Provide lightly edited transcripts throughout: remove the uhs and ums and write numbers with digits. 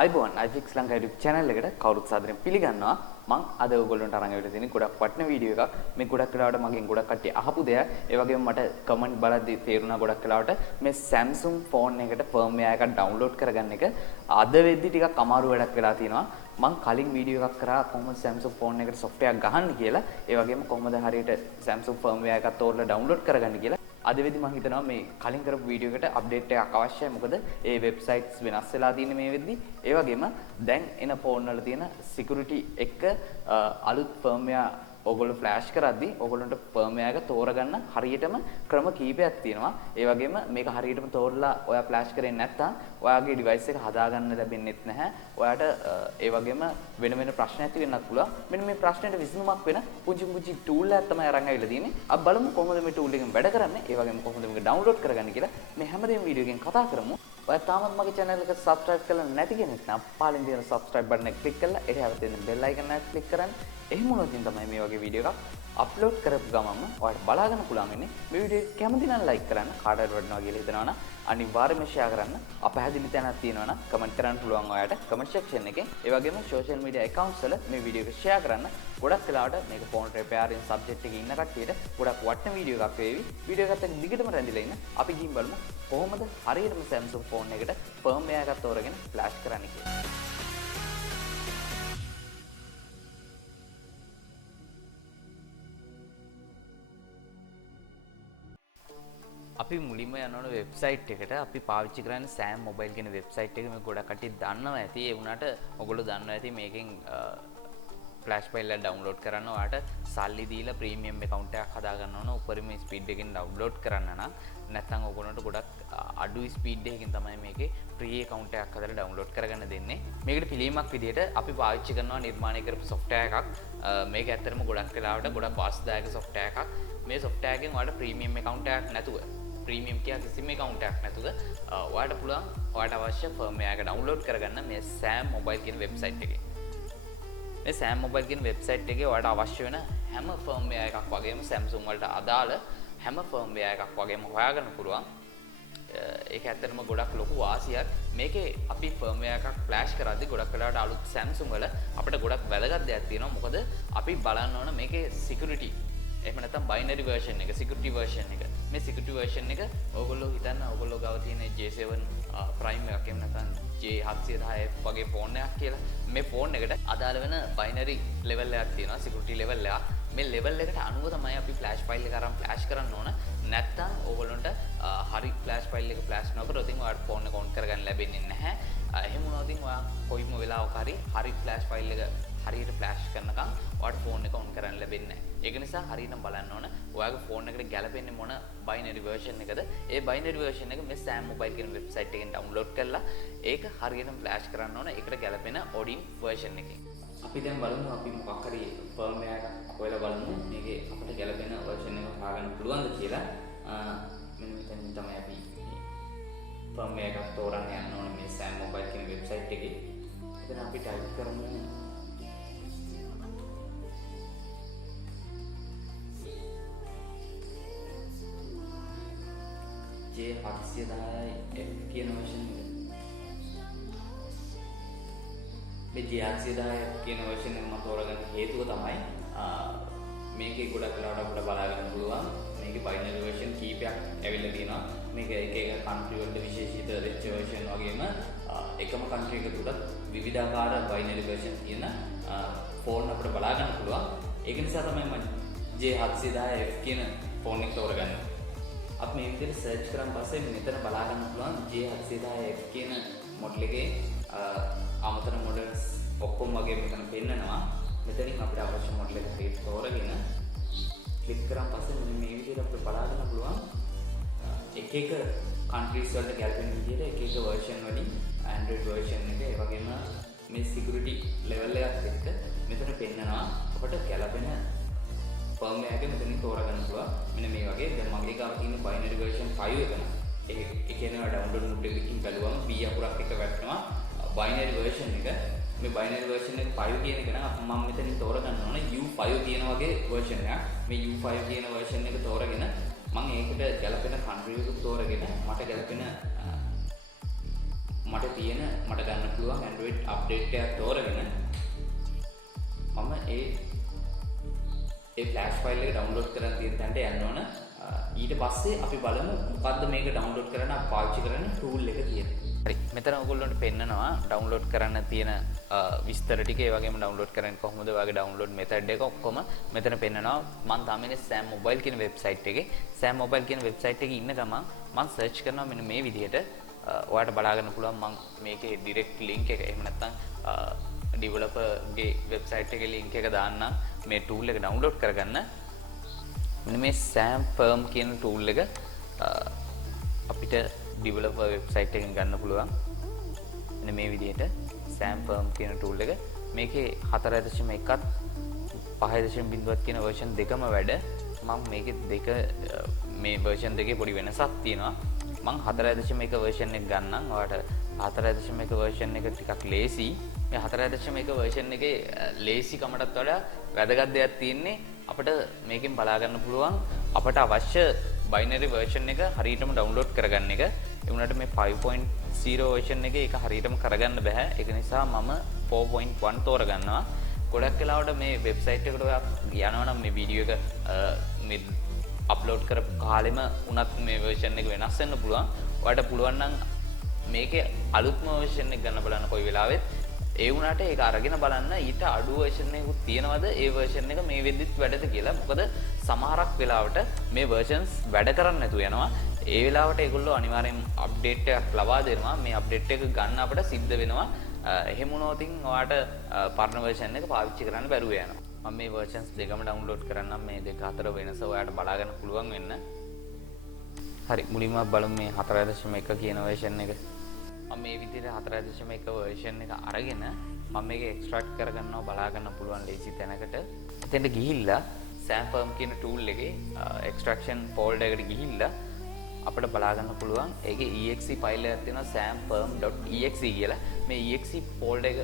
iBoan IFIXLanka YouTube channel එකට කවුරුත් සාදරයෙන් පිළිගන්නවා. මම අද ඔයගොල්ලන්ට අරන් ආවිලා තියෙන ගොඩක් වටින වීඩියෝ එකක්. මේ ගොඩක් වෙලාවට මගෙන් ගොඩක් කට්ටිය අහපු දෙයක්. ඒ වගේම මට කමෙන්ට් බලද්දී තේරුණා ගොඩක් වෙලාවට මේ Samsung phone එකට firmware එකක් download කරගන්න එක අද වෙද්දි ටිකක් අමාරු වැඩක් වෙලා තියෙනවා. මම කලින් වීඩියෝ එකක් කරා කොහොමද Samsung phone එකට software ගහන්න කියලා. ඒ වගේම කොහොමද හරියට Samsung firmware එකක් තෝරලා download කරගන්න කියලා. අද වෙද්දි මම හිතනවා මේ කලින් කරපු වීඩියෝ එකට අප්ඩේට් එකක් අවශ්‍යයි. මොකද ඒ වෙබ්සයිට්ස් වෙනස් වෙලා තියෙන මේ වෙද්දි. ඒ වගේම දැන් එන ෆෝන් වල තියෙන security එක අලුත් firmware ඔයගොල්ලෝ ෆ්ලෑෂ් කරද්දී ඔයගොල්ලන්ට firmware එක තෝරගන්න හරියටම ක්‍රම කීපයක් තියෙනවා. ඒ වගේම මේක හරියටම තෝරලා ඔයා ෆ්ලෑෂ් කරේ නැත්නම් ඔයාගේ device එක හදාගන්න ලැබෙන්නේත් නැහැ. ඔයාට ඒ වගේම වෙන වෙන ප්‍රශ්න ඇති වෙන්නත් පුළුවන්. මෙන්න මේ ප්‍රශ්නෙට විසඳුමක් වෙන පුංචි tool එකක් තමයි අරන් ආවිල්ලා තියෙන්නේ. අපි බලමු කොහොමද මේ tool එකෙන් වැඩ කරන්නේ. ඒ වගේම කොහොමද මේක download කරගන්නේ කියලා මේ හැමදේම වීඩියෝ එකෙන් කතා කරමු. ඔයා තාමත් මගේ channel එක subscribe කරලා නැති කෙනෙක් නම් පාලින් තියෙන subscribe button එක click කරලා එහාට තියෙන bell icon එක click කරන්න. එහෙම වුණොත් තමයි මේ වගේ වීඩියෝ එකක් අප්ලෝඩ් කරපු ගමන්ම ඔයාලට බලා ගන්න පුළුවන් වෙන්නේ. මේ වීඩියෝ එක කැමති නම් like කරන්න, කාටවත් වඩනවා කියලා හිතනවා නම් අනිවාර්යයෙන්ම share කරන්න. අපහැදිලි තැනක් තියෙනවා නම් comment කරන්න පුළුවන් ඔයාලට comment section එකේ. ඒ වගේම social media accounts වල මේ වීඩියෝ එක share කරන්න. ගොඩක් වෙලාවට මේක phone repairing subject එකේ ඉන්න කට්ටියට ගොඩක් වටින වීඩියෝ එකක් වේවි. වීඩියෝ එකත් එක්ක දිගටම රැඳිලා ඉන්න. අපි ගිහින් බලමු කොහොමද හරියටම Samsung phone එකට firmware එකක් තෝරගෙන flash කරන්නේ කියලා. අපි මුලින්ම යනවනේ වෙබ්සයිට් එකට. අපි පාවිච්චි කරන්නේ Sam mobile කියන වෙබ්සයිට් එක. මේ ගොඩක් කට්ටිය දන්නවා ඇති. ඒ වුණාට ඔයගොල්ලෝ දන්නවා ඇති මේකෙන් ෆ්ලෑෂ් ෆයිල් එක ඩවුන්ලෝඩ් කරන්න ඔයාලට සල්ලි දීලා ප්‍රීමියම් account එකක් හදා ගන්න ඕන. උපරිම ස්පීඩ් එකකින් ඩවුන්ලෝඩ් කරන්න නම් නැත්නම් ඔයගොල්ලන්ට ගොඩක් අඩු ස්පීඩ් එකකින් තමයි මේකේ ෆ්‍රී account එකක් හදලා ඩවුන්ලෝඩ් කරගන්න දෙන්නේ. මේකට පිළියමක් විදිහට අපි පාවිච්චි කරනවා නිර්මාණය කරපු software එකක්. මේක ඇත්තටම ගොඩක් වෙලාවට ගොඩක් වාසිදායක software එකක්. මේ software එකෙන් ඔයාලට ප්‍රීමියම් account එකක් නැතුව ප්‍රීමියම් කියා කිසිම account එකක් නැතුව ඔයාලට පුළුවන් ඔයාලට අවශ්‍ය firmware එක download කරගන්න මේ Sam mobile කියන website එකේ. මේ Sam mobile කියන website එකේ ඔයාලට අවශ්‍ය වෙන හැම firmware එකක් වගේම Samsung වලට අදාළ හැම firmware එකක් වගේම හොයාගන්න පුළුවන්. ඒක ඇත්තටම ගොඩක් ලොකු වාසියක්. මේකේ අපි firmware එකක් flash කරද්දී ගොඩක් වෙලාවට අලුත් Samsung වල අපිට ගොඩක් වැදගත් දෙයක් තියෙනවා. මොකද අපි බලන්න ඕන මේකේ security එහෙම නැත්නම් binary version එක, security version එක. මේ security version එක ඕගොල්ලෝ හිතන්න ඕගොල්ලෝ ගාව තියෙන J7 Prime එකක් එහෙම නැත්නම් J710 වගේ ෆෝන් එකක් කියලා. මේ ෆෝන් එකට අදාළ වෙන binary level එකක් තියෙනවා, security level එකක්. මේ level එකට අනුව තමයි අපි flash file එක අරන් flash කරන්න ඕන. නැත්නම් ඕගොල්ලන්ට හරි flash file එක flash නොකරොත් ඉතින් ඔයාලට ෆෝන් එක on කරගන්න ලැබෙන්නේ නැහැ. එහෙම වුණොත් ඉතින් ඔයා කොයිම වෙලාවක හරි flash file එක හරියට ෆ්ලෑෂ් කරනකම් ඔයාලට ෆෝන් එක ඔන් කරන්න ලැබෙන්නේ නැහැ. ඒක නිසා හරියටම බලන්න ඕන ඔයාගේ ෆෝන් එකට ගැලපෙන්නේ මොන binary version එකද. ඒ binary version එක මේ Sam mobile කියන වෙබ්සයිට් එකෙන් download කරලා ඒක හරියටම ෆ්ලෑෂ් කරන්න ඕන. ඒකට ගැලපෙන Odin version එකකින්. අපි දැන් බලමු අපි මොකක් හරි firmware එකක් හොයලා බලමු මේකේ අපිට ගැලපෙන version එක හොයාගන්න පුළුවන්ද කියලා. මෙන්න මෙතන තමයි අපි firmware එකක් තෝරන්න යන්න ඕන මේ Sam mobile කියන වෙබ්සයිට් එකේ. එතන අපි type කරමු J710F කියන version එක. මේ J710F කියන version එක මම තෝරගන්න හේතුව තමයි මේකේ ගොඩක් වෙලාවට අපිට බලා ගන්න පුළුවන් මේකේ binary version කීපයක් ඇවිල්ලා තියෙනවා. මේක එක එක country වලට විශේෂිත වෙච්ච version වගේම එකම country එක තුලත් විවිධාකාර binary version තියෙන ෆෝන් අපිට බලා ගන්න පුළුවන්. ඒක නිසා තමයි මම J710F කියන ෆෝන් එක තෝරගන්නේ. අපි මේ විදිහට සර්ච් කරන් පස්සේ මෙතන බලා ගන්න පුළුවන් J710F කියන මොඩල් එකේ අමතර මොඩල්ස් ඔක්කොම වගේ මෙතන පෙන්නනවා. මෙතනින් අපිට අවශ්‍ය මොඩල් එක හරියට තෝරගෙන ක්ලික් කරන් පස්සේ මේ විදිහට අපිට බලා ගන්න පුළුවන් එක එක countries වලට ගැලපෙන විදිහට එක එක version වලින් Android version එක ඒ වගේම මේ security level එකත් එක්ක මෙතන පෙන්නනවා අපිට ගැලපෙන firmware එක මෙතනින් තෝරගන්න පුළුවන්. මෙන්න මේ වගේ දැන් මගේ ගාව තියෙන binary version 5 එක නම් ඒ කියනවා download mode එකකින් බැලුවම B අකුරක් එක වැටෙනවා binary version එක. මේ binary version එක 5 කියන එක නම් මම මෙතනින් තෝරගන්න ඕන U5 කියන වගේ version එකක්. මේ U5 කියන version එක තෝරගෙන මම ඒකට ගැලපෙන country එක තෝරගෙන මට ගැලපෙන මට ගන්න පුළුවන් Android update එකක් තෝරගෙන මම ඒ flash file එක download කරන් තියෙන තැනට යන්න ඕන. ඊට පස්සේ අපි බලමු මොකද්ද මේක download කරන්න අපි පාවිච්චි කරන tool එක කියන්නේ. හරි. මෙතන ඔයගොල්ලන්ට පෙන්නනවා download කරන්න තියෙන විස්තර ටික ඒ වගේම download කරන්නේ කොහොමද ඔයගේ download method එක ඔක්කොම මෙතන පෙන්නනවා. මම තාමනේ Sam Mobile කියන website එකේ Sam Mobile කියන website එකේ ඉන්න ගමන් මම search කරනවා මෙන්න මේ විදිහට. ඔයාලට බලා ගන්න පුළුවන් මම මේකේ direct link එක එහෙම නැත්නම් developer ගේ website එකේ link එක දාන්න මේ tool එක download කරගන්න. මෙන්න මේ Sam Firm කියන tool එක අපිට developer website එකෙන් ගන්න පුළුවන්. මෙන්න මේ විදිහට Sam Firm කියන tool එක මේකේ 4.1ත් 5.0ත් කියන version දෙකම වැඩ. මම මේකේ මේ version දෙකේ පොඩි වෙනසක් තියෙනවා. මම 4.1 version එක ගන්නම්. ඔයාලට 4.1 version එක ටිකක් ලේසි. මේ 4.1 version එකේ ලේසි කමටත් වඩා වැදගත් දෙයක් තියෙන්නේ අපිට මේකෙන් බලා ගන්න පුළුවන් අපට අවශ්‍ය binary version එක හරියටම download කරගන්න එක. ඒ වුණාට මේ 5.0 version එකේ ඒක හරියටම කරගන්න බෑ. ඒක නිසා මම 4.1 තෝරගන්නවා. ගොඩක් වෙලාවට මේ website එකට ඔයා යනවා නම් මේ වීඩියෝ එක මේ අප්ලෝඩ් කරපු කාලෙම උනත් මේ version එක වෙනස් වෙන්න පුළුවන්. ඔයාලට පුළුවන් නම් මේකේ අලුත්ම version එක ගන්න බලන්න කොයි වෙලාවෙත්. ඒ වුණාට ඒක අරගෙන බලන්න ඊට අඩු version එකකුත් තියෙනවද ඒ version එක මේ වෙද්දිත් වැඩද කියලා. මොකද සමහරක් වෙලාවට මේ versions වැඩ කරන්නේ නැතුව යනවා. ඒ වෙලාවට ඒගොල්ලෝ අනිවාර්යෙන් අප්ඩේට් එකක් ලබා දෙනවා. මේ අප්ඩේට් එක ගන්න අපිට සිද්ධ වෙනවා. එහෙම වුණොත් ඔයාලට පරණ version එක පාවිච්චි කරන්න බැරුව යනවා. මම මේ versions දෙකම download කරන්නම්. මේ දෙක අතර වෙනස ඔයාලට බලා ගන්න පුළුවන් වෙන්න. හරි මුලින්ම බලමු මේ 4.1 කියන version එක. මම මේ විදිහට 4.1 version එක අරගෙන මම මේක extract කරගන්නවා බලා ගන්න පුළුවන් ලේසි තැනකට. එතෙන්ට ගිහිල්ලා Sam Firm කියන tool එකේ extraction folder එකට ගිහිල්ලා අපිට බලා ගන්න පුළුවන් ඒකේ exe file එකක් තියෙනවා samfirm.exe කියලා. මේ exe folder එක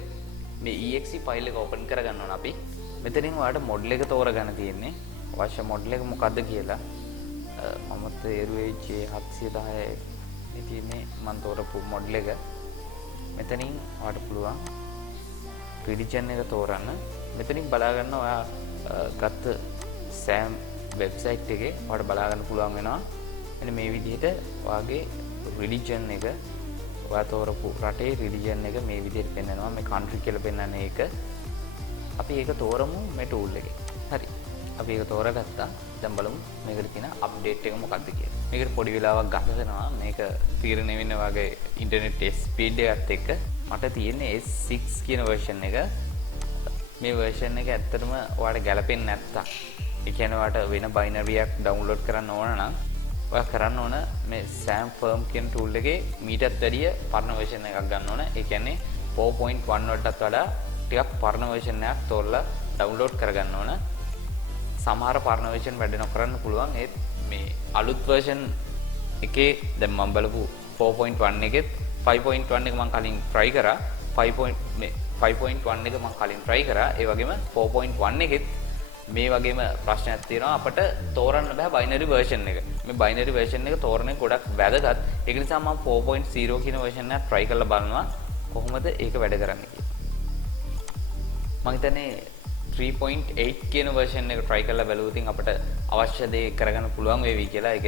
මේ exe file එක open කරගන්න ඕන අපි. මෙතනින් ඔයාලට model එක තෝරගන්න තියෙන්නේ. අවශ්‍ය model එක මොකද්ද කියලා. මම තේරුවේ J710 ඉතින්නේ මම තෝරපු model එක. මෙතනින් ඔයාලට පුළුවන් religion එක තෝරන්න. මෙතනින් බලා ගන්න ඔයා ගත්ත Sam website එකේ ඔයාලට බලා ගන්න පුළුවන් වෙනවා. මෙන්න මේ විදිහට ඔයාගේ religion එක ඔයා තෝරපු රටේ religion එක මේ විදිහට පෙන්නනවා. මේ country කියලා පෙන්නන්නේ ඒක. අපි ඒක තෝරමු මේ tool එකේ. හරි. අපි ඒක තෝරගත්තා. දැන් බලමු මේකට තියෙන අප්ඩේට් එක මොකක්ද කියලා. මේකට පොඩි වෙලාවක් ගත වෙනවා. මේක තීරණය වෙන්න වගේ ඉන්ටර්නෙට් ස්පීඩ් එකත් එක්ක මට තියෙන්නේ S6 කියන version එක. මේ version එක ඇත්තටම ඔයාලට ගැලපෙන්නේ නැත්තම් ඒ කියන්නේ ඔයාලට වෙන binary එකක් download කරන්න ඕන නම් ඔයා කරන්න ඕන මේ Sam Firm කියන tool එකේ මීටත් වැඩිය පරණ version එකක් ගන්න ඕන. ඒ කියන්නේ 4.1 වලටත් වඩා ටිකක් පරණ version එකක් තෝරලා download කරගන්න ඕන. සමහර පරණ version වැඩ නොකරන්න පුළුවන්. ඒත් මේ අලුත් version එකේ දැන් මම බලපු 4.1 එකෙත් 5.1 එක මම කලින් try කරා. 5.1 එක මම කලින් try කරා. ඒ වගේම 4.1 එකෙත් මේ වගේම ප්‍රශ්නයක් තියෙනවා අපිට තෝරන්න බෑ binary version එක. මේ binary version එක තෝරන්නේ ගොඩක් වැදගත්. ඒක නිසා මම 4.0 කියන version එක try කරලා බලනවා කොහොමද ඒක වැඩ කරන්නේ කියලා. මම හිතන්නේ 3.8 කියන version එක try කරලා බලුවොත් අපිට අවශ්‍ය දේ කරගන්න පුළුවන් වේවි කියලා. ඒක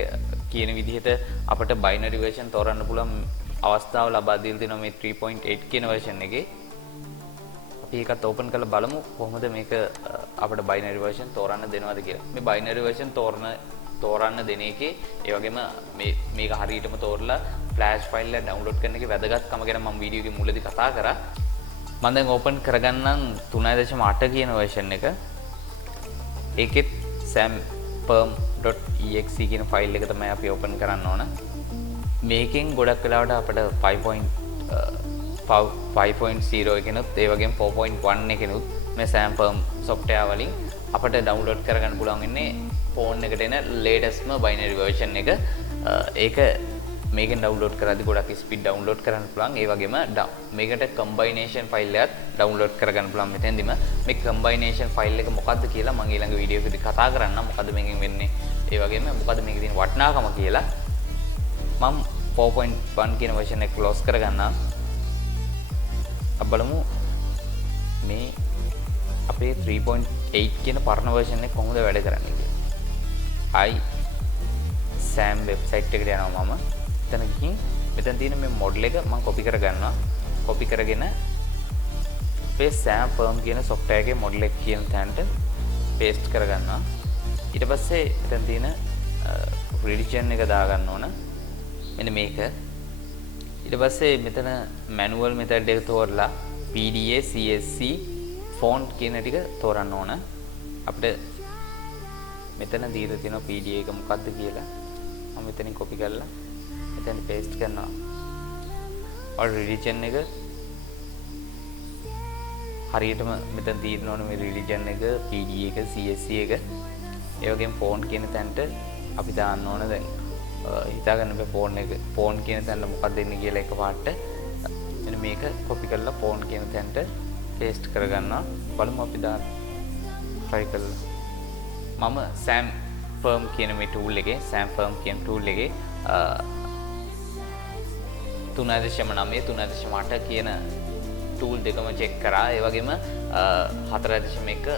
කියන විදිහට අපිට binary version තෝරන්න පුළුවන් අවස්ථාව ලබා දීලා තියෙනවා මේ 3.8 කියන version එකේ. අපි ඒකත් open කරලා බලමු කොහොමද මේක අපිට binary version තෝරන්න දෙනවද කියලා. මේ binary version තෝරන්න දෙන එකේ ඒ වගේම මේක හරියටම තෝරලා flash file එක download කරන එකේ වැදගත්කම ගැන මම වීඩියෝ එකේ මුලදී කතා කරා. මම දැන් open කරගන්නම් 3.8 කියන version එක. ඒකෙත් samfirm.exe කියන file එක තමයි අපි open කරන්න ඕන. මේකෙන් ගොඩක් වෙලාවට අපිට 5.0 එකනොත් ඒ වගේම 4.1 එකනොත් මේ Sam Firm software වලින් අපිට download කරගන්න පුළුවන් ඉන්නේ phone එකට එන latestම binary version එක. ඒක මේකෙන් download කරද්දී ගොඩක් speed download කරන්න පුළුවන්. ඒ වගේම මේකට combination file එකක් download කරගන්න පුළුවන්. මෙතෙන්දිම මේ combination file එක මොකක්ද කියලා මම ඊළඟ වීඩියෝ එකේදී කතා කරන්නම්. මොකද මේකෙන් වෙන්නේ? ඒ වගේම මොකද මේකේ තියෙන වටිනාකම කියලා. මම 4.1 කියන version එක close කරගන්නම්. අපි බලමු මේ අපේ 3.8 කියන පරණ version එක කොහොමද වැඩ කරන්නේ කියලා. SAM වෙබ්සයිට් එකට යනවා මම. එතන ගිහින් මෙතන තියෙන මේ මොඩල් එක මම කොපි කරගන්නවා. කොපි කරගෙන අපේ SAM firm කියන software එකේ මොඩල් එක කියන තැනට paste කරගන්නවා. ඊට පස්සේ එතන තියෙන religion එක දාගන්න ඕන. මෙන්න මේක. ඊට පස්සේ මෙතන manual method එක තෝරලා PDA CSC font කියන ටික තෝරන්න ඕන. අපිට මෙතන දීලා තියෙනවා PDA එක මොකක්ද කියලා. මම මෙතනින් copy කරලා මෙතන paste කරනවා. ඔය religion එක හරියටම මෙතන තියෙන්න ඕන මේ religion එක PDA එක CSC එක. ඒ වගේම font කියන තැනට අපි දාන්න ඕන දැන් හිතාගන්න බෑ font කියන තැනට මොකක්ද දෙන්නේ කියලා එකපාරට. එන්න මේක copy කරලා font කියන තැනට paste කරගන්නවා. බලමු අපි දාන්න try කරලා. මම SAM firm කියන මේ tool එකේ SAM firm කියන tool එකේ 3.9 3.8 කියන tool දෙකම check කරා. ඒ වගේම 4.1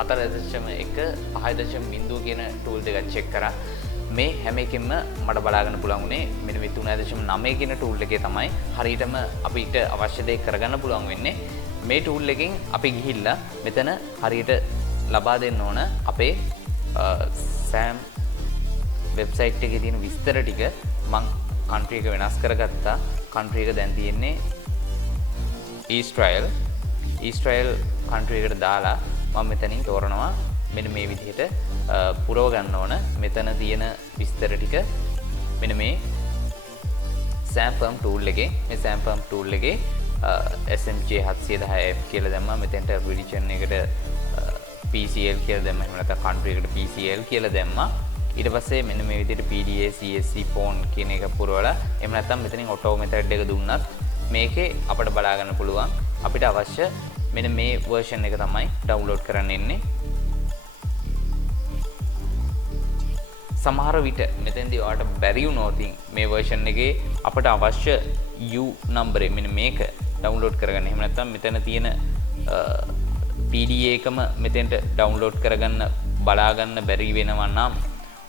4.1 5.0 කියන tool දෙක check කරා. මේ හැම එකෙම මට බලා ගන්න පුළුවන් උනේ මෙන්න මේ 3.9 කියන tool එකේ තමයි හරියටම අපිට අවශ්‍ය දේ කරගන්න පුළුවන් වෙන්නේ. මේ tool එකෙන් අපි ගිහිල්ලා මෙතන හරියට ලබා දෙන්න ඕන අපේ SAM වෙබ්සයිට් එකේ තියෙන විස්තර ටික. මම country එක වෙනස් කරගත්තා. country එක දැන් තියෙන්නේ Israel country එකට දාලා මම මෙතනින් තෝරනවා මෙන්න මේ විදිහට පුරව ගන්න ඕන. මෙතන තියෙන විස්තර ටික මෙන්න මේ SAM firm tool එකේ මේ SAM firm tool එකේ SMJ 710F කියලා දැම්මා. මෙතෙන්ට religion එකට PCL කියලා දැම්මා. එහෙම නැත්නම් country එකට PCL කියලා දැම්මා. ඊට පස්සේ මෙන්න මේ විදිහට PDA CSC font කියන එක පුරවලා එහෙම නැත්නම් මෙතනින් auto method එක දුන්නත් මේකේ අපිට බලා ගන්න පුළුවන්. අපිට අවශ්‍ය මෙන්න මේ version එක තමයි download කරන්න ඉන්නේ. සමහර විට මෙතෙන්දී ඔයාලට බැරි වුණොත් මේ version එකේ අපිට අවශ්‍ය U number මෙන්න මේක download කරගන්න. එහෙම නැත්නම් මෙතන තියෙන PDA එකම මෙතෙන්ට download කරගන්න බලා ගන්න බැරි වෙනවා නම්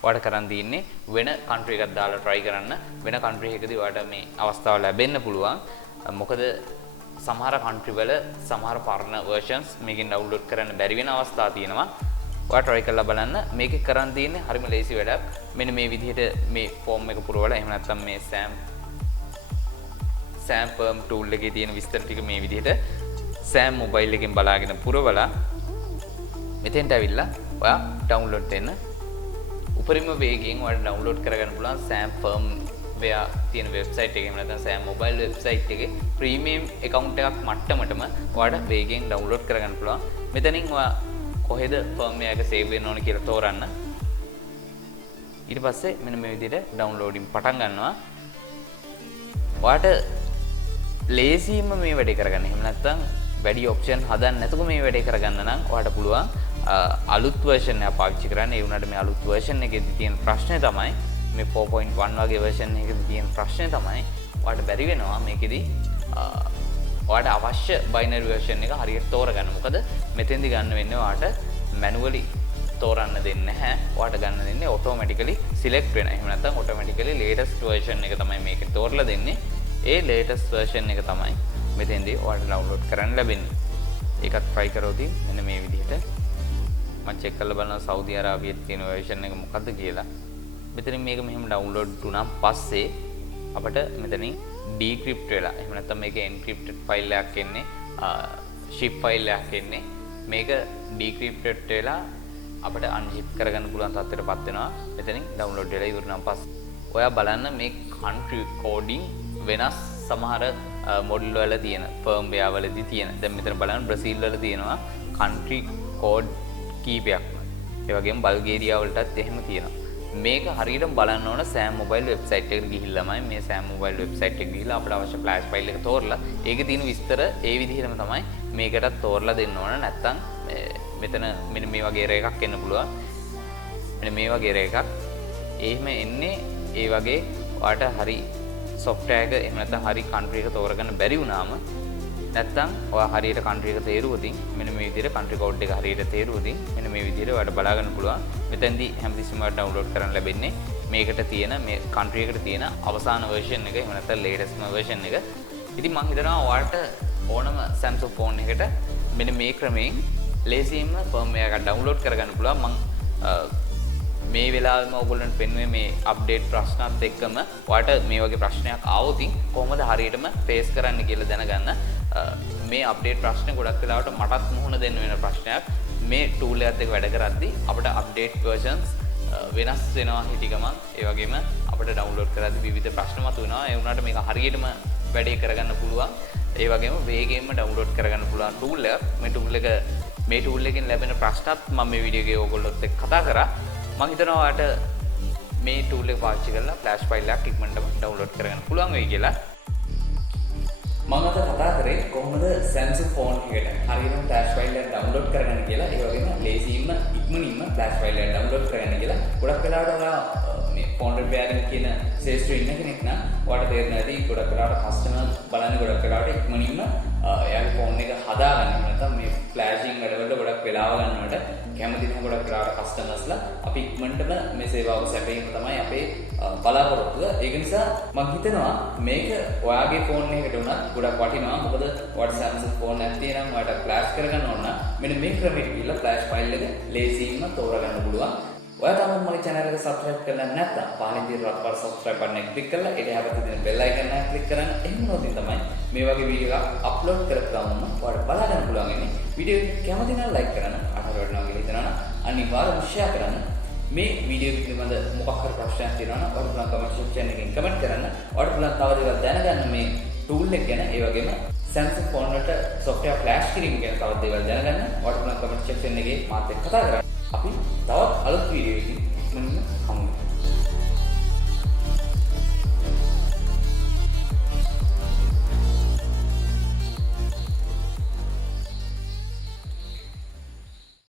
ඔයාලට කරන් තියෙන්නේ වෙන country එකක් දාලා try කරන්න. වෙන country එකකදී ඔයාලට මේ අවස්ථාව ලැබෙන්න පුළුවන්. මොකද සමහර country වල සමහර පරණ versions මේකෙන් download කරන්න බැරි වෙන අවස්ථා තියෙනවා. ඔයා try කරලා බලන්න. මේකේ කරන් තියෙන්නේ හරිම ලේසි වැඩක්. මෙන්න මේ විදිහට මේ form එක පුරවලා එහෙම නැත්නම් මේ SAM firm tool එකේ තියෙන විස්තර ටික මේ විදිහට SAM mobile එකෙන් බලාගෙන පුරවලා මෙතෙන්ට ඇවිල්ලා ඔයා download දෙන්න. උපරිම වේගයෙන් ඔයාලට download කරගන්න පුළුවන් SAM firmware තියෙන website එකේ. එහෙම නැත්නම් SAM mobile website එකේ premium account එකක් මට්ටමටම ඔයාලට වේගයෙන් download කරගන්න පුළුවන්. මෙතනින් ඔයා කොහෙද firmware එක save වෙන්න ඕන කියලා තෝරන්න. ඊට පස්සේ මෙන්න මේ විදිහට downloading පටන් ගන්නවා. ඔයාට ලේසියෙන්ම මේ වැඩේ කරගන්න. එහෙම නැත්නම් වැඩි option හදන්න නැතුව මේ වැඩේ කරගන්න නම් ඔයාට පුළුවන් අලුත් version එක පාවිච්චි කරන්න. ඒ වුණාට මේ අලුත් version එකේදී තියෙන ප්‍රශ්නේ තමයි මේ 4.1 වගේ version එකේදී තියෙන ප්‍රශ්නේ තමයි ඔයාට බැරි වෙනවා මේකෙදී ඔයාට අවශ්‍ය binary version එක හරියට තෝරගන්න. මොකද මෙතෙන්දි ගන්න වෙන්නේ ඔයාට manually තෝරන්න දෙන්නේ නැහැ. ඔයාට ගන්න දෙන්නේ automatically select වෙන. එහෙම නැත්නම් automatically latest version එක තමයි මේකේ තෝරලා දෙන්නේ. ඒ latest version එක තමයි මෙතෙන්දී ඔයාලට download කරන්න ලැබෙන්නේ. ඒකත් try කරොත් මෙන්න මේ විදිහට මම check කරලා බලනවා සෞදි අරාබියේ තියෙන version එක මොකද්ද කියලා. මෙතනින් මේක මෙහෙම download වුණාන් පස්සේ අපිට මෙතනින් decrypt වෙලා එහෙම නැත්නම් මේකේ encrypted file එකක් එන්නේ zip file එකක් එන්නේ. මේක decrypted වෙලා අපිට unzip කරගන්න පුළුවන් තත්ත්වයටපත් වෙනවා. මෙතනින් download වෙලා ඉවරනම් පස්සේ ඔයා බලන්න මේ country coding වෙනස් සමහර මොඩල් වල තියෙන firmware වලදී තියෙන. දැන් මෙතන බලන්න බ්‍රසීල් වල තියෙනවා country code කීපයක්. ඒ වගේම බල්ගේරියා වලටත් එහෙම තියෙනවා. මේක හරියටම බලන්න ඕන SAM mobile website එකට ගිහිල්ලාමයි මේ SAM mobile website එකට ගිහිල්ලා අපිට අවශ්‍ය flash file එක තෝරලා ඒකේ තියෙන විස්තර ඒ විදිහටම තමයි මේකටත් තෝරලා දෙන්න ඕන. නැත්තම් මෙතන මෙන්න මේ වගේ error එකක් එන්න පුළුවන්. මෙන්න මේ වගේ error එකක්. එහෙම එන්නේ ඒ වගේ ඔයාට හරි software එක එහෙම නැත්නම් හරි country එක තෝරගන්න බැරි වුණාම නැත්තම් ඔයා හරියට කන්ට්‍රි එක තේරුවොතින් මෙන්න මේ විදිහට කන්ට්‍රි කෝඩ් එක හරියට තේරුවොතින් මෙන්න මේ විදිහට ඔයාලට බලා ගන්න පුළුවන්. මෙතෙන්දී හැමතිස්සෙම ඔයාලට ඩවුන්ලෝඩ් කරන්න ලැබෙන්නේ මේකට තියෙන මේ කන්ට්‍රි එකට තියෙන අවසාන version එක. එහෙම නැත්නම් latest version එක. ඉතින් මම හිතනවා ඔයාලට ඕනම Samsung phone එකකට මෙන්න මේ ක්‍රමයෙන් ලේසියෙන්ම firmware එකක් ඩවුන්ලෝඩ් කරගන්න පුළුවන්. මම මේ වෙලාවෙම ඔයගොල්ලන්ට පෙන්වන්නේ මේ අප්ඩේට් ප්‍රශ්නත් එක්කම ඔයාලට මේ වගේ ප්‍රශ්නයක් ආවොත් කොහොමද හරියටම ෆේස් කරන්න කියලා දැනගන්න. මේ අප්ඩේට් ප්‍රශ්න ගොඩක් වෙලාවට මටත් මුහුණ දෙන්න වෙන ප්‍රශ්නයක්. මේ ටූල් එකත් එක්ක වැඩ කරද්දී අපිට අප්ඩේට් versions වෙනස් වෙනවා හිටි ගමන්. ඒ වගේම අපිට ඩවුන්ලෝඩ් කරද්දී විවිධ ප්‍රශ්න මතුවෙනවා. ඒ වුණාට මේක හරියටම වැඩේ කරගන්න පුළුවන්. ඒ වගේම වේගයෙන්ම ඩවුන්ලෝඩ් කරගන්න පුළුවන් ටූල් එකක්. මේ ටූල් එකෙන් ලැබෙන ප්‍රශ්නත් මම මේ වීඩියෝ එකේ ඔයගොල්ලොත් එක්ක කතා කරා. මම හිතනවා ඔයාලට මේ ටූල් එක පාවිච්චි කරලා ෆ්ලෑෂ් ෆයිල් එකක් ඉක්මනටම ඩවුන්ලෝඩ් කරගන්න පුළුවන් වෙයි කියලා. මම අද කතා කරේ කොහොමද Samsung phone එකට හරියටම ෆ්ලෑෂ් ෆයිල් එකක් ඩවුන්ලෝඩ් කරගන්න කියලා. ඒ වගේම ලේසියෙන්ම ඉක්මනින්ම ෆ්ලෑෂ් ෆයිල් එකක් ඩවුන්ලෝඩ් කරගන්න කියලා. ගොඩක් වෙලාවට ඔයා මේ phone repairing කියන ශේෂ්ත්‍රයේ ඉන්න කෙනෙක් නම් ඔයාලට තේරෙන්නේ නැති ගොඩක් වෙලාවට කස්ටමර් බලන්නේ ගොඩක් වෙලාවට ඉක්මනින්ම එයාගේ phone එක හදාගන්න. නැත්නම් මේ ෆ්ලෑෂින් වැඩවලට ගොඩක් වෙලාව ගන්නවට කැමති නැහැ ගොඩක් වෙලාවට කස්ටමර්ස්ලා. අපි ඉක්මනටම මේ සේවාව සැපයීම තමයි අපේ බලාපොරොත්තුව. ඒක නිසා මම හිතනවා මේක ඔයාගේ phone එකකට උනත් ගොඩක් වටිනවා. මොකද ඔයාට Samsung phone එකක් තියෙනම් ඔයාට ෆ්ලෑෂ් කරගන්න ඕන නම් මෙන්න මේ ක්‍රමයට ගිහලා ෆ්ලෑෂ් ෆයිල් එක ලේසියෙන්ම තෝරගන්න පුළුවන්. ඔයා තාම මගේ channel එක subscribe කරලා නැත්නම් පහලින් තියෙන රත්පාර subscribe button එක click කරලා ඊට හැබැයි තියෙන bell icon එක click කරන්න. එහෙම වුණොත් තමයි මේ වගේ වීඩියෝ එකක් upload කරපුවාම ඔයාලට බලා ගන්න පුළුවන් ඉන්නේ. වීඩියෝ එක කැමති නම් like කරන්න, අහකට වටනවා කියලා හිතනවා නම් අනිවාර්යයෙන්ම share කරන්න. මේ වීඩියෝ එක පිළිබඳ මොකක් හරි ප්‍රශ්නයක් තියෙනවා නම් ඔයාලට පුළුවන් comment section එකෙන් comment කරන්න. ඔයාලට පුළුවන් තව දේවල් දැනගන්න මේ tool එක ගැන. ඒ වගේම Samsung phone වලට software flash කිරීම ගැන තවත් දේවල් දැනගන්න. ඔයාලට පුළුවන් comment section එකේ මාත් එක්ක කතා කරන්න. අපි තවත් අලුත් වීඩියෝ එකකින් ඉක්මනින්ම හමු වෙමු.